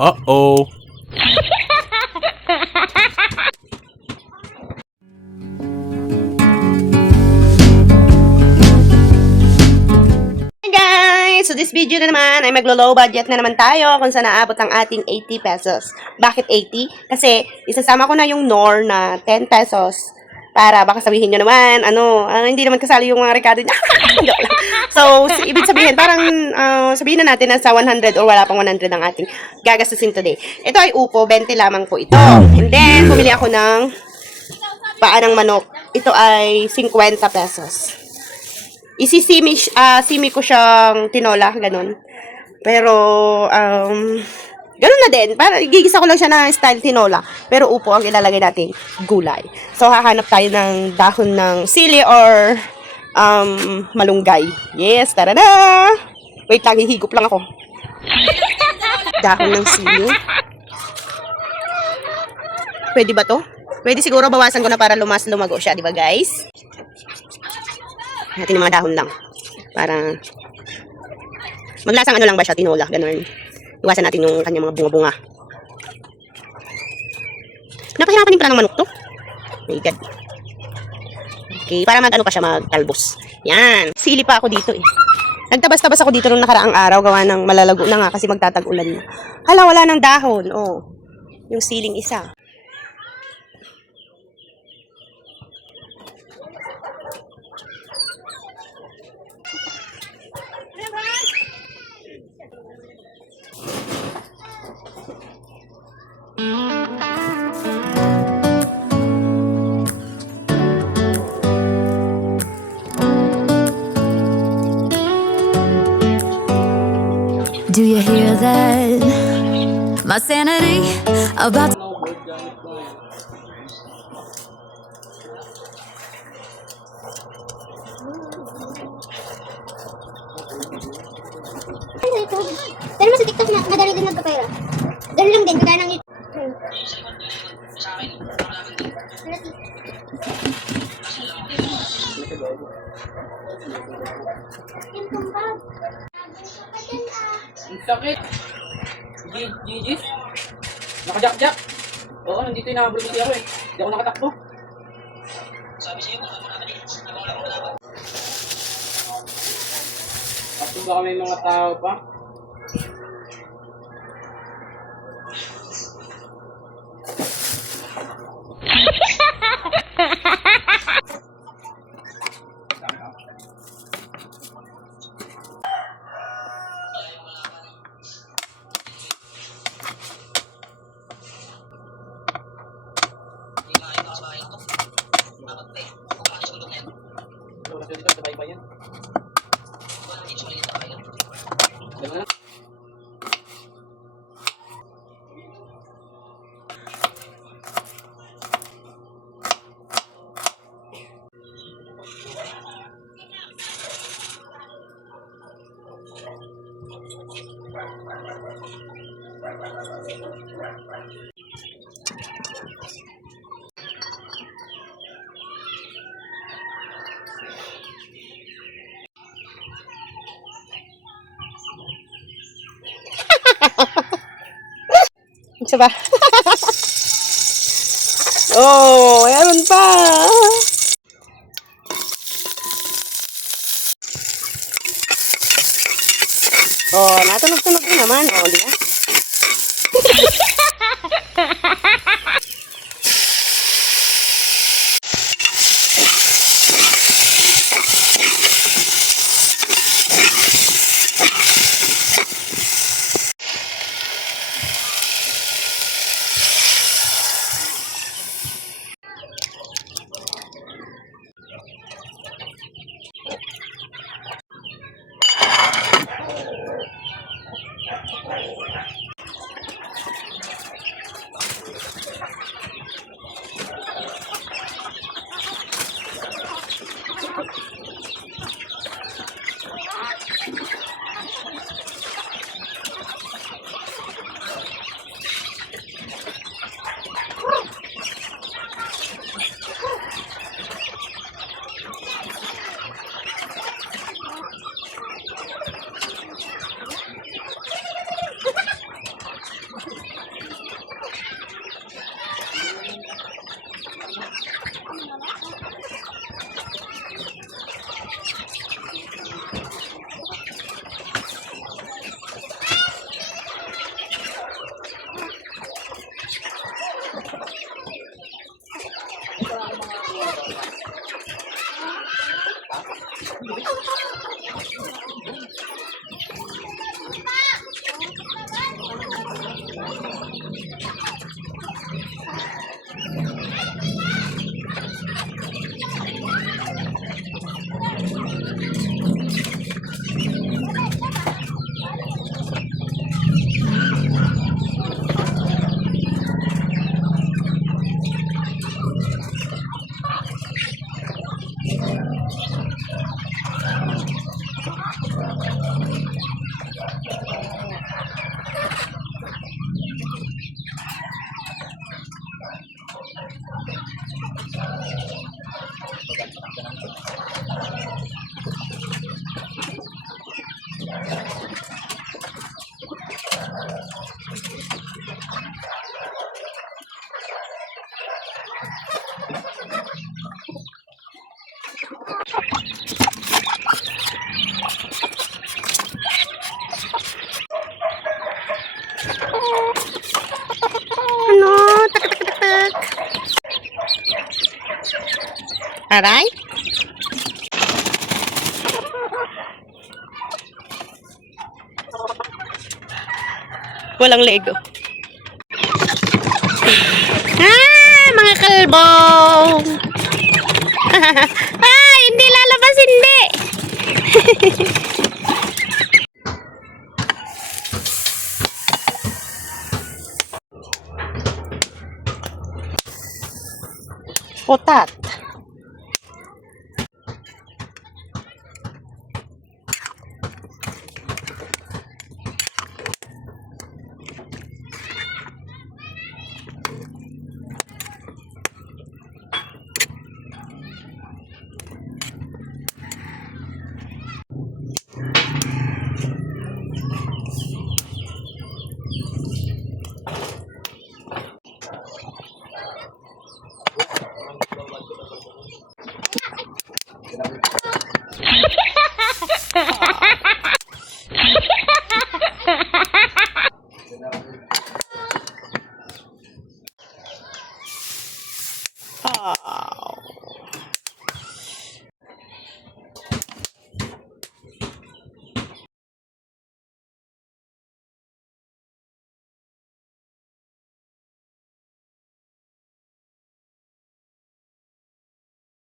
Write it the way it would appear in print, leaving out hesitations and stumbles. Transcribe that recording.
Uh-oh. So this video na naman ay maglo-low budget na naman tayo kung saan naabot ang ating 80 pesos. Bakit 80? Kasi isasama ko na yung Knorr na 10 pesos para baka sabihin nyo naman, hindi naman kasali yung mga rekado niya. So, ibig sabihin, parang sabihin na natin na sa 100 or wala pang 100 ang ating gagastusin today. Ito ay upo, 20 lamang po ito. And then, bumili ako ng paa ng manok. Ito ay 50 pesos. Simi ko siyang tinola, ganun. Pero, ganun na din. Para, gigisa ko lang siya na style tinola. Pero upo ang ilalagay nating gulay. So, hahanap tayo ng dahon ng sili or malunggay. Yes, tara na! Wait lang, hihigop lang ako. Dahon ng sili. Pwede ba to? Pwede siguro bawasan ko na para lumago siya, di ba guys? Natin yung mga dahon lang. Para maglasang lang ba siya, tinola, ganun. Iwasan natin yung kanyang mga bunga-bunga. Napahirapan din pala ng manok to. My God. Okay, para pa siya, magtalbos. Yan. Sili pa ako dito eh. Nagtabas-tabas ako dito nung nakaraang araw, gawa ng malalago na nga kasi magtatag-ulan na. Hala, wala ng dahon. Oh, yung siling isa. Do you hear that? My sanity about Pero mas sa TikTok na madali din magkapera. Ganun lang din, kagaya ng YouTube. Ang sakit. Gigis. Nakajakjak. Oo, nandito yung nakabuti ako eh. Hindi ako nakatakbo. Kasi baka may mga tao pa. Isa ba? Oh, meron pa. Oh, natunog-tunog din naman. Oh, di ba? Ano? Tak, tak, tak, tak. Aray? Walang Lego. Mga kalbo! Hindi lalabas, hindi! Putat.